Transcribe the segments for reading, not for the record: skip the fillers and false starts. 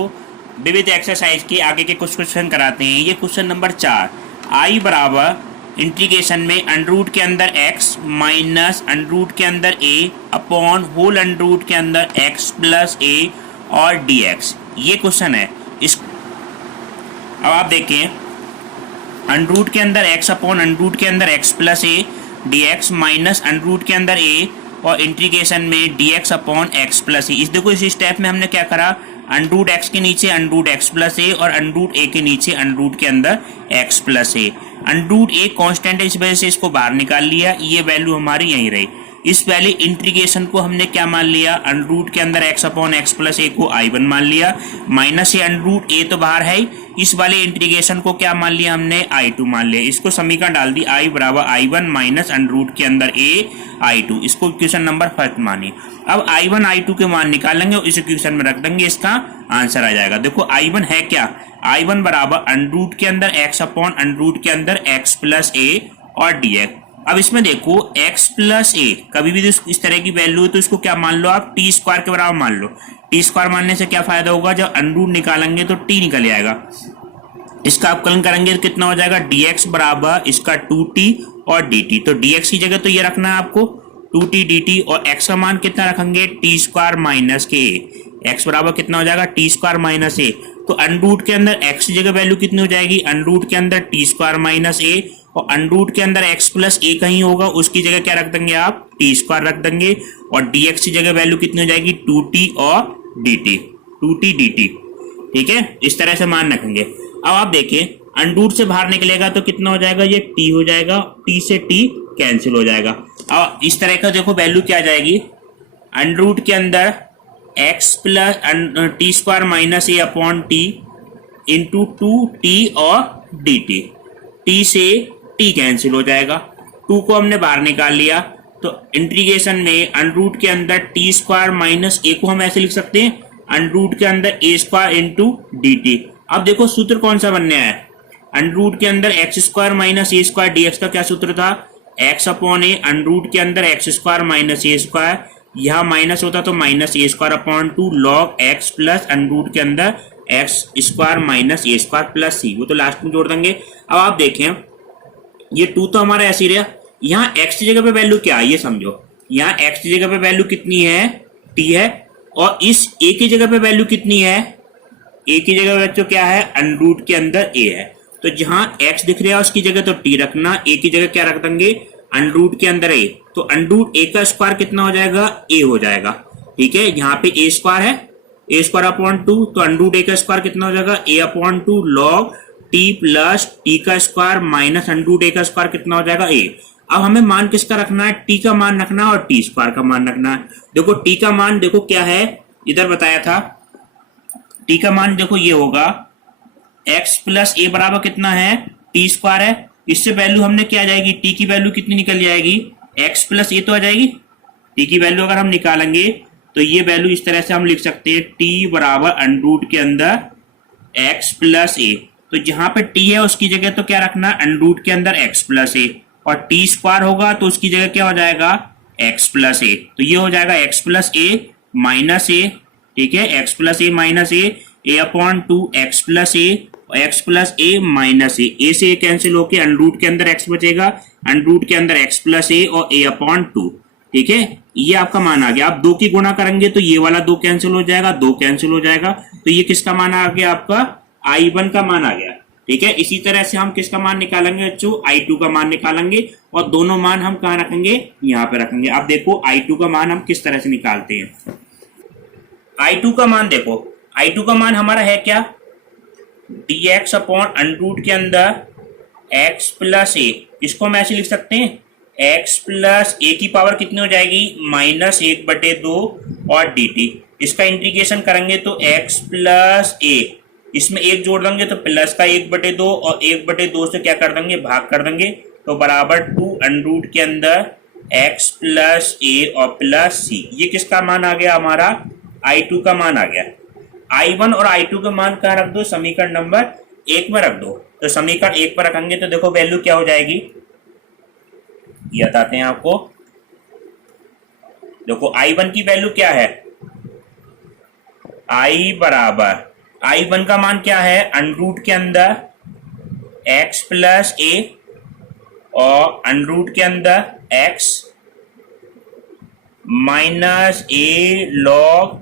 विविध एक्सरसाइज के आगे के कुछ क्वेश्चन कराते हैं। ये क्वेश्चन नंबर 4, आई बराबर इंटीग्रेशन में अंडर रूट के अंदर x माइनस अंडर रूट के अंदर a upon whole under root के अंदर x प्लस a और dx। ये क्वेश्चन है। इस अब आप देखें, अंडर रूट के अंदर x अपॉन अंडर रूट के अंदर x plus a dx minus under root के अंदर a और इंटीग्रेशन में dx upon x plus a। इस देखो, इस स्टेप में हमने क्या करा, अंडर रूट x के नीचे under root x plus a और अंडर रूट a के नीचे अंडर रूट के अंदर x plus a। Under root a constant है, इस वजह से इसको बाहर निकाल लिया, ये वैल्यू हमारी यहीं रही। इस वाली इंटीग्रेशन को हमने क्या मान लिया, अंडर रूट के अंदर x upon x plus a को I1 मान लिया, माइनस ये अंडर रूट a तो बाहर है। इस वाले इंटीग्रेशन को क्या मान लिया हमने, I2 मान लिया। इसको समीकरण डाल दी, I बराबर I1 माइनस अंडर रूट के अंदर a I2। इसको इक्वेशन नंबर 1 मानिए। अब I1 I2 के मान निकालेंगे और इस इक्वेशन में रख देंगे, इसका आंसर आ जाएगा। देखो I1 है क्या, I1 बराबर अंडर रूट के अंदर x अपॉन अंडर रूट के अंदर x प्लस a और dx। अब इसमें देखो x प्लस a, कभी भी इस तरह की वैल्यू है तो इसको क्या मान लो आप, टी स्क्वायर के बराबर मान लो। टी स्क्वायर मानने से क्या फायदा होगा, जब अंडर रूट निकालेंगे तो t निकल आएगा। इसका अवकलन करेंगे तो कितना हो जाएगा, dx बराबर इसका 2t और dt। तो dx की जगह तो ये रखना है आपको 2t dt, और x का मान कितना रखेंगे, टी स्क्वायर माइनस के a। x बराबर कितना हो जाएगा, टी स्क्वायर माइनस a। तो अंडर रूट के अंदर x की जगह वैल्यू कितनी हो जाएगी, अंडर रूट के अंदर टी स्क्वायर माइनस a, और अंडर रूट के अंदर x प्लस a कहीं होगा, उसकी जगह क्या रख देंगे आप, टी स्क्वायर रख देंगे, और dx की जगह वैल्यू कितनी हो जाएगी, 2t और dt, 2t dt। ठीक है, इस तरह से मान रखेंगे। अब आप देखें, अंडर रूट से बाहर निकलेगा तो कितना हो जाएगा, ये t हो जाएगा, t से t कैंसिल हो जाएगा। अब इस तरह का देखो वैल्यू क्या आ जाएगी, अंडर रूट के अंदर x plus T square minus a upon T into 2t और dt। t से t कैंसिल हो जाएगा, 2 को हमने बाहर निकाल लिया, तो इंटीग्रेशन में अंडर रूट के अंदर टी स्क्वायर माइनस a को हम ऐसे लिख सकते हैं, अंडर रूट के अंदर a स्क्वायर इंटू dt। अब देखो सूत्र कौन सा बनने आया, अंडर रूट के अंदर x square minus a square dx का क्या सूत्र था, x upon a under root के अंदर x square minus a square, यहाँ माइनस होता तो minus a square upon 2 log x plus under root के अंदर x square minus a square plus c, वो तो लास्ट में जोड़ देंगे। अब आप देखें, ये 2 तो हमारा ऐसे ही रहा, यहाँ x की जगह पे वैल्यू क्या है ये समझो, यहाँ x की जगह पे वैल्यू कितनी है, t है, और इस a की जगह पे वैल्यू कितनी है, a की जगह बच्चों क्या है, अंडर रूट के अंदर a है। तो जहां x दिख रहा है उसकी जगह तो t रखना, a की जगह क्या रख देंगे, अंडर रूट के अंदर a। तो अंडर रूट a का स्क्वायर कितना हो जाएगा, a हो जाएगा। ठीक है, यहाँ पे a स्क्वायर है, a स्क्वायर अपॉन 2, तो अंडर रूट a का स्क्वायर कितना हो जाएगा, a upon 2 log t plus t का square minus under root a का स्क्वायर कितना हो जाएगा, a। अब हमें मान किसका रखना है, t का मान रखना है और t स्क्वायर का मान रखना है। देखो t का मान देखो क्या है, इधर बताया था, t का मान देखो ये होगा x प्लस a बराबर कितना है, टी स्क्वायर है। इससे वैल्यू हमने क्या आ जाएगी, t की वैल्यू कितनी निकल जाएगी, x प्लस a तो आ जाएगी। t की वैल्यू अगर हम निकालेंगे तो ये वैल्यू इस तरह से हम लिख सकते हैं, t बराबर अंडर रूट के अंदर x प्लस a। तो जहां पे t है उसकी जगह तो क्या रखना, अंडर रूट के अंदर x प्लस a, और t स्क्वायर होगा तो उसकी जगह क्या हो जाएगा, x प्लस a। तो ये हो जाएगा x plus a minus a। ठीक है, x plus a minus a upon 2 x plus a, x plus a minus a से a कैंसिल होके अंडर रूट के अंदर x बचेगा, अंडर रूट के अंदर x प्लस a और a अपॉन 2। ठीक है, ये आपका मान आ गया। आप 2 की गुणा करेंगे तो ये वाला 2 कैंसिल हो जाएगा, 2 कैंसिल हो जाएगा, तो ये किसका मान आ गया, आपका I1 का मान आ गया। ठीक है, इसी तरह से हम किसका मान निकालेंगे बच्चों, I2 का मान निकालेंगे, और दोनों मान हम कहाँ रखेंगे, यहाँ पे रखेंगे। अब देखो I2 का मान हम किस तरह से निकालते हैं। I2 का मान देखो, I2 का मान हमारा है क्या, dx अपॉन अंडर रूट के अंदर x प्लस a। इसको हम ऐसे लिख सकते हैं, x प्लस a की पावर कितनी हो जाएगी, माइनस 1/2 और dt। इसका इंटीग्रेशन करेंगे तो x प्लस a, इसमें 1 जोड़ देंगे तो प्लस का 1/2 और 1/2 से क्या कर देंगे, भाग कर देंगे, तो बराबर 2 अंडर रूट के अंदर x प्लस a और प्लस c। ये किसका मान आ गया, हमारा I2 का मान आ गया। I1 और I2 का मान कहाँ रख दो, समीकरण नंबर 1 में रख दो। तो समीकरण 1 पर रखेंगे तो देखो वैल्यू क्या हो जाएगी, ये बताते हैं आपको। देखो I1 की वैल्यू क्या है, I बराबर I1 का मान क्या है, अंडर रूट के अंदर x प्लस ए और अंडर रूट के अंदर x माइनस ए लॉग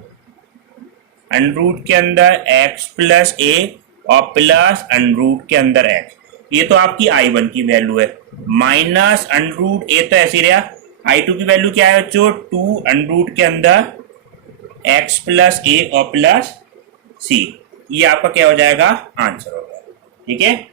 अंडर रूट के अंदर x प्लस ए और प्लस अंडर रूट के अंदर x। ये तो आपकी I1 की वैल्यू है, माइनस अंडर रूट ए तो ऐसे रहा। I2 की वैल्यू क्या है बच्चों, 2 अंडर रूट के अंदर x प्लस ए और प्लस सी। ये आपका क्या हो जाएगा, आंसर हो गया। ठीक है,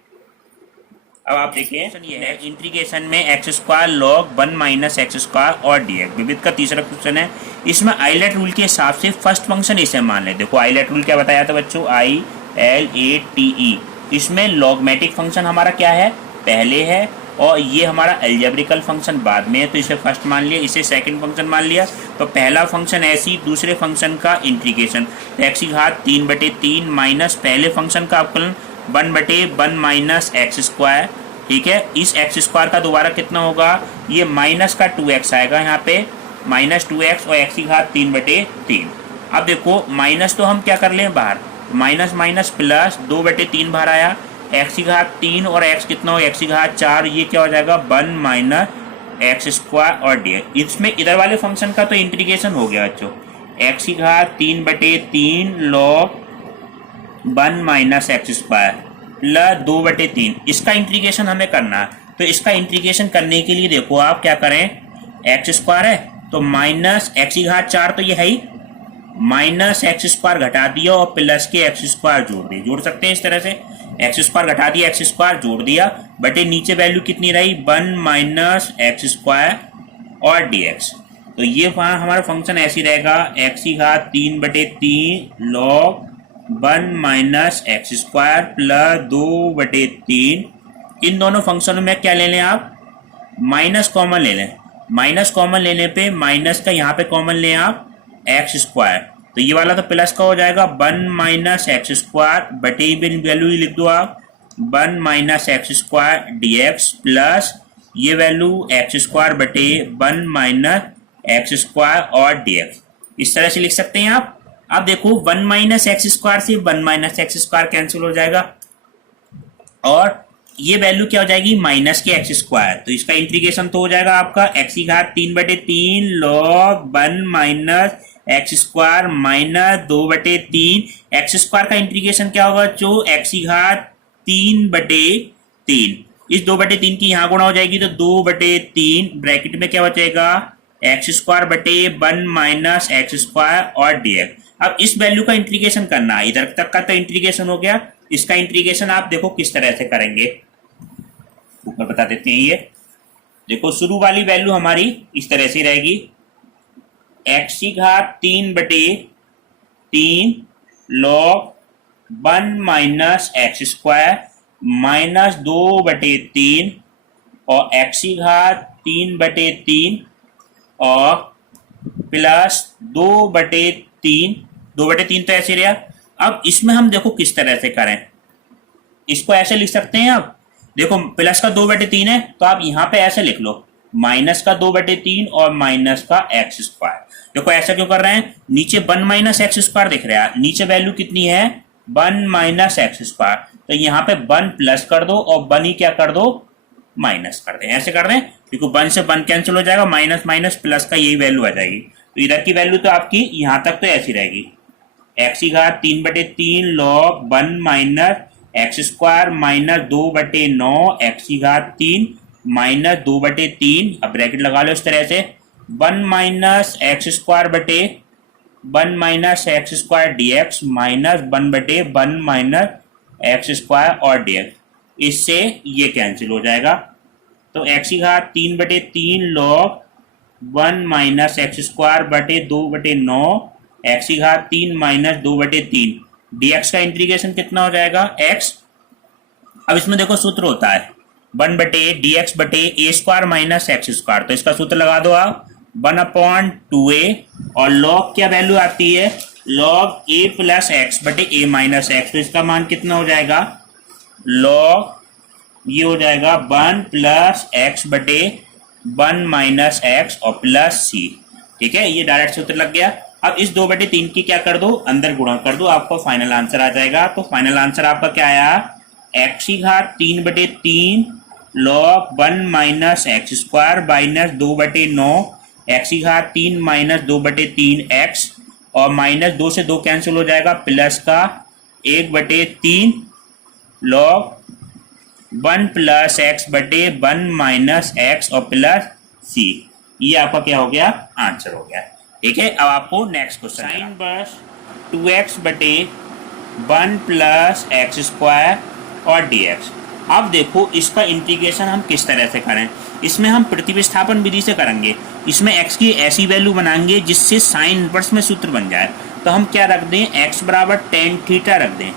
अब आप देखिए ये है इंटीग्रेशन में x square log 1 minus x square और dx। विविध का तीसरा क्वेश्चन है, इसमें आइलेट रूल के हिसाब से फर्स्ट फंक्शन इसे मान ले। देखो आइलेट रूल क्या बताया था बच्चों, ILATE। इसमें लॉगमेटिक फंक्शन हमारा क्या है, पहले है, और ये हमारा अलजेब्रिकल फंक्शन बाद में है, तो इसे फर्स्ट मान लिया, इसे सेकंड फंक्शन मान लिया। तो पहला फंक्शन ऐसी दूसरे फंक्शन का इंटीग्रेशन, तो x की घात 3/3 माइनस पहले फंक्शन का अवकलन 1/1 माइनस एक्स स्क्वायर। ठीक है, इस एक्स स्क्वायर का दोबारा कितना होगा, ये माइनस का 2x आएगा यहाँ पे, माइनस 2x और x की घात 3/3। अब देखो माइनस तो हम क्या कर लें बाहर, माइनस माइनस प्लस 2/3 बाहर आया, x की घात 3 और x कितना हो, x की घात 4, ये क्या हो जाएगा 1 माइनस एक्स स्क्वायर और dx। इसमें इधर वाले फंक्शन का तो इंटीग्रेशन हो गया बच्चों, x की घात 3/3 log 1 minus x square plus 2/3, इसका इंटीग्रेशन हमें करना है। तो इसका इंटीग्रेशन करने के लिए देखो आप क्या करें, एक्स स्क्वायर है तो माइनस एक्स की घात 4 तो ये है ही, माइनस एक्स स्क्वायर घटा दिया और प्लस के एक्स स्क्वायर जोड़ दिए, जोड़ सकते हैं इस तरह से, एक्स स्क्वायर घटा दिया, एक्स स्क्वायर जोड़ दिया, बटे नीचे वैल्यू कितनी रही 1 माइनस एक्स स्क्वायर और dx। तो ये हमारा फंक्शन ऐसी रहेगा, एक्स की घात 3/3 log 1 minus x square plus 2/3। इन दोनों फंक्शनों में क्या ले लें आप, माइनस कॉमन ले लें, माइनस कॉमन लेने पे माइनस का यहाँ पे कॉमन लें आप एक्स स्क्वायर, तो ये वाला तो प्लस का हो जाएगा 1 माइनस एक्स स्क्वायर बटे वैल्यू ही लिख दो आप 1 minus x square dx plus ये वैल्यू एक्स स्क्वायर बटे 1 माइनस एक्स स्क्वायर और dx। इस तरह से लिख सकते हैं आप। अब देखो 1 माइनस एक्स स्क्वायर से 1 माइनस एक्स स्क्वायर कैंसिल हो जाएगा और ये वैल्यू क्या हो जाएगी माइनस के एक्स स्क्वायर, तो इसका इंटीग्रेशन तो हो जाएगा आपका x की घात 3/3 log 1 minus x square minus 2/3। X square का इंटीग्रेशन क्या होगा जो x की घात 3/3, इस 2/3 की यहाँ गुणा हो जाएगी तो 2/3 ब्रैकेट में क्या बचेगा एक्स स्क्वायर बटे 1 माइनस एक्स स्क्वायर और dx। अब इस वैल्यू का इंटीग्रेशन करना है, इधर तक का तो इंटीग्रेशन हो गया, इसका इंटीग्रेशन आप देखो किस तरह से करेंगे, ऊपर बता देते हैं। ये देखो शुरू वाली वैल्यू हमारी इस तरह से रहेगी, एक्स की घात 3/3 log 1 minus x square minus 2/3 और एक्स की घात 3/3 और प्लस 2/3, 2/3 तो ऐसे रहा। अब इसमें हम देखो किस तरह से करें, इसको ऐसे लिख सकते हैं आप, देखो प्लस का 2/3 है तो आप यहाँ पे ऐसे लिख लो माइनस का 2/3 और माइनस का एक्स स्क्वायर। देखो ऐसा क्यों कर रहे हैं, नीचे 1 माइनस एक्स स्क्वायर दिख रहा है, नीचे वैल्यू कितनी है 1 माइनस एक्स स्क्वायर, तो यहाँ पे 1 प्लस कर दो और 1 ही क्या कर दो माइनस कर दे, ऐसे कर दें, क्योंकि 1 से 1 कैंसिल हो जाएगा, माइनस माइनस प्लस का यही वैल्यू आ जाएगी। तो इधर की वैल्यू तो आपकी यहाँ तक तो ऐसी रहेगी, एक्स की घात 3/3 log 1 minus x square minus 2/9 x की घात 3 माइनस 2/3, अब ब्रैकेट लगा लो इस तरह से 1 माइनस एक्स स्क्वायर बटे 1 minus x square dx minus 1/1 minus x square और dx, इससे ये कैंसिल हो जाएगा। तो एक्स की घात 3/3 लॉग 1 माइनस एक्स स्क्वायर बटे 2/9 एक्स की घात 3 माइनस 2/3, dx का इंटीग्रेशन कितना हो जाएगा x। अब इसमें देखो सूत्र होता है 1/dx बटे ए स्क्वायर माइनस एक्स स्क्वायर, तो इसका सूत्र लगा दो आप 1/2a और log क्या वैल्यू आती है log a प्लस एक्स बटे a माइनस एक्स, तो इसका मान कितना हो जाएगा log ये हो जाएगा 1 प्लस एक्स बटे 1 माइनस एक्स और प्लस c। ठीक है, ये डायरेक्ट सूत्र लग गया। अब इस 2/3 की क्या कर दो, अंदर गुणा कर दो, आपको फाइनल आंसर आ जाएगा। तो फाइनल आंसर आपका क्या आया, x की घात 3/3 log 1 minus x square minus 2/9 x की घात 3 माइनस 2/3 x, और माइनस 2 से 2 कैंसिल हो जाएगा, प्लस का 1/3 log 1 प्लस एक्स बटे 1 माइनस एक्स और प्लस सी। ये आपका क्या हो गया, आंसर हो गया। ठीक है, अब आपको नेक्स्ट क्वेश्चन, साइन बस 2x बटे 1 प्लस एक्स स्क्वायर और dx। अब देखो इसका इंटीग्रेशन हम किस तरह से करें। इसमें हम प्रतिस्थापन विधि से करेंगे। इसमें x की ऐसी वैल्यू बनाएंगे जिससे साइन इनवर्स में सूत्र बन जाए। तो हम क्या रख दें, x बराबर टेन थीटा रख दें।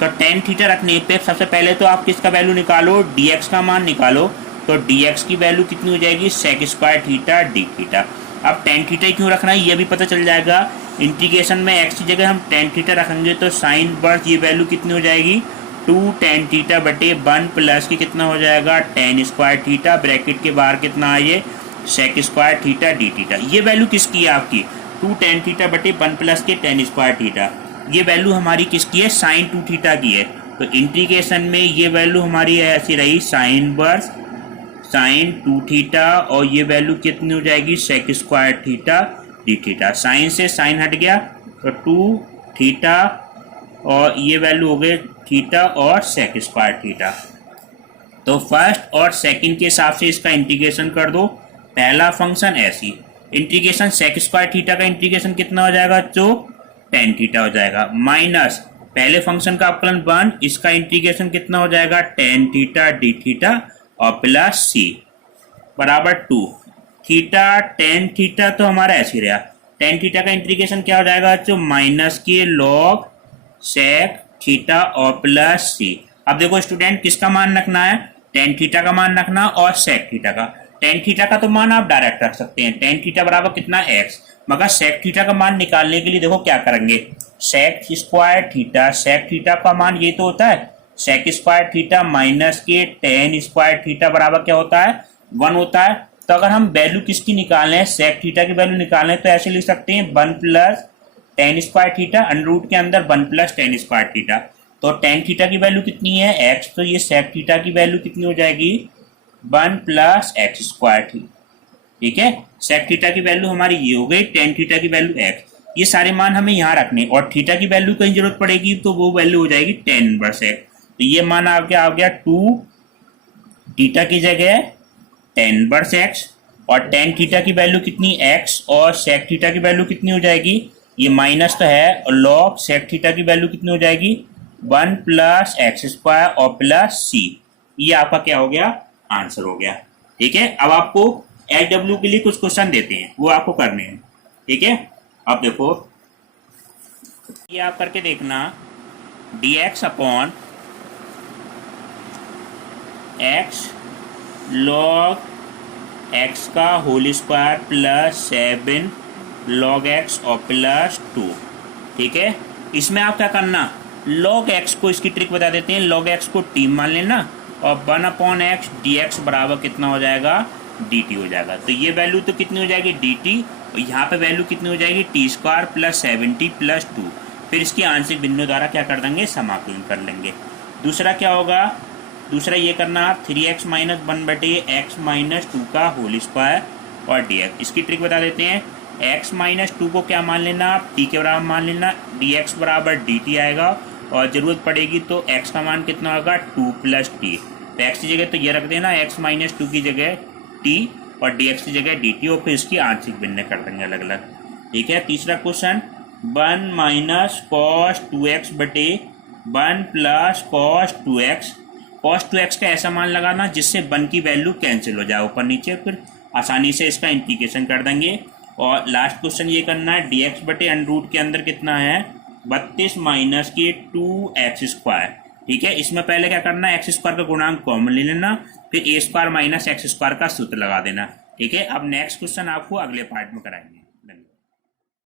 तो टेन थीटा रखने पे सबसे पहले तो आप किसका वैल्यू निकालो, dx का मान निकालो। तो dx की वैल्यू कितनी हो जाएगी, sec square theta d theta. अब टेन थीटा क्यों रखना है ये भी पता चल जाएगा। इंटीग्रेशन में x की जगह हम टेन थीटा रखेंगे तो साइन इनवर्स ये वैल्यू कितनी हो जाएगी, 2 टेन थीटा बटे 1 प्लस की कितना हो जाएगा, टेन स्क्वायर थीटा, ब्रैकेट के बाहर कितना है ये, sec square theta d theta. ये वैल्यू किसकी है आपकी, 2 टेन थीटा बटे 1 प्लस के टेन स्क्वायर थीटा। ये वैल्यू हमारी किसकी है, साइन 2 थीटा की है। तो इंटीग्रेशन में ये वैल्यू हमारी ऐसी रही, साइन इनवर्स साइन 2 थीटा, और ये वैल्यू कितनी हो जाएगी, sec square theta d theta. Sine से साइन हट गया तो 2 थीटा, और ये वैल्यू हो गए थीटा और सेक स्क्वायर थीटा। तो फर्स्ट और सेकंड के हिसाब से इसका इंटीग्रेशन कर दो। पहला फंक्शन ऐसी इंटीग्रेशन सेक स्क्वायर थीटा का इंटीग्रेशन कितना हो जाएगा, जो टेन थीटा हो जाएगा, माइनस पहले फंक्शन का अवकलन 1, इसका इंटीग्रेशन कितना हो जाएगा, टेन थीटा डी थीटा और प्लस सी बराबर 2 थीटा टेन थीटा। तो हमारा ऐसे रहा, टेन थीटा का इंटीग्रेशन क्या हो जाएगा, जो माइनस के लॉग सेक थीटा और प्लस सी। अब देखो स्टूडेंट किसका मान रखना है, टेन थीटा का मान रखना और सेक थीटा का। टेन थीटा का तो मान आप डायरेक्ट रख सकते हैं, टेन थीटा बराबर कितना x, मगर सेक थीटा का मान निकालने के लिए देखो क्या करेंगे, sec square theta, sec theta का मान ये तो होता है सेक स्क्वायर थीटा माइनस के टेन स्क्वायर थीटा बराबर क्या होता है, 1 होता है। तो अगर हम वैल्यू किसकी निकालने हैं, सेक थीटा की वैल्यू निकालने तो ऐसे लिख सकते हैं 1 plus tan square theta under root के अंदर 1 प्लस टेन स्क्वायर थीटा। तो टेन थीटा की वैल्यू कितनी है x, तो ये सेक थीटा की वैल्यू कितनी हो जाएगी, 1 प्लस एक्स स्क्वायर थीटा। ठीक है, सेक थीटा की वैल्यू हमारी ये हो गई, टेन थीटा की वैल्यू x। ये सारे मान हमें यहाँ रखने, और थीटा की वैल्यू कहीं जरूरत पड़ेगी तो वो वैल्यू हो जाएगी टेन इनवर्स x। तो ये मान आ गया 2 थीटा की जगह टेन इनवर्स x, और टेन थीटा की वैल्यू कितनी x, और सेक थीटा की वैल्यू कितनी हो जाएगी, ये माइनस तो है, और लॉग सेक थीटा की वैल्यू कितनी हो जाएगी, 1 प्लस एक्स स्क्वायर और प्लस सी। ये आपका क्या हो गया, आंसर हो गया। ठीक है, अब आपको एच के लिए कुछ क्वेश्चन देते हैं, वो आपको करने हैं। ठीक है, अब देखो ये आप करके देखना, dx upon x log x का whole square plus 7 log x और प्लस 2। ठीक है, इसमें आप क्या करना, log x को इसकी ट्रिक बता देते हैं, log x को t मान लेना, और 1/x dx बराबर कितना हो जाएगा, dt हो जाएगा। तो ये वैल्यू तो कितनी हो जाएगी, dt, और यहाँ पे वैल्यू कितनी हो जाएगी, t स्क्वायर प्लस 70 प्लस 2। फिर इसकी आंशिक बिंदु द्वारा क्या कर देंगे, समाकलन कर लेंगे। दूसरा क्या होगा, दूसरा ये करना आप 3x माइनस 1/x माइनस 2 का होल स्क्वायर और dx। इसकी ट्रिक बता देते हैं, x माइनस 2 को क्या मान लेना आप, t के बराबर मान लेना, dx बराबर dt आएगा, और ज़रूरत पड़ेगी तो x का मान कितना होगा, 2 प्लस टी। तो x की जगह तो ये रख देना, x माइनस 2 की जगह t और dx की जगह dt, और फिर इसकी आंशिक भिन्न कर देंगे अलग अलग। ठीक है, तीसरा क्वेश्चन, 1 माइनस कॉस 2x बटे 1 plus cos 2x। Cos 2x का ऐसा मान लगाना जिससे 1 की वैल्यू कैंसिल हो जाए ऊपर नीचे, फिर आसानी से इसका इंटीग्रेशन कर देंगे। और लास्ट क्वेश्चन ये करना है, dx बटे अंडर रूट के अंदर कितना है, 32 माइनस के 2x स्क्वायर। ठीक है, इसमें पहले क्या करना है, एक्स स्क्वायर का गुणांक कॉमन ले लेना, फिर a square minus x square का सूत्र लगा देना। ठीक है, अब नेक्स्ट क्वेश्चन आपको अगले पार्ट में कराएंगे।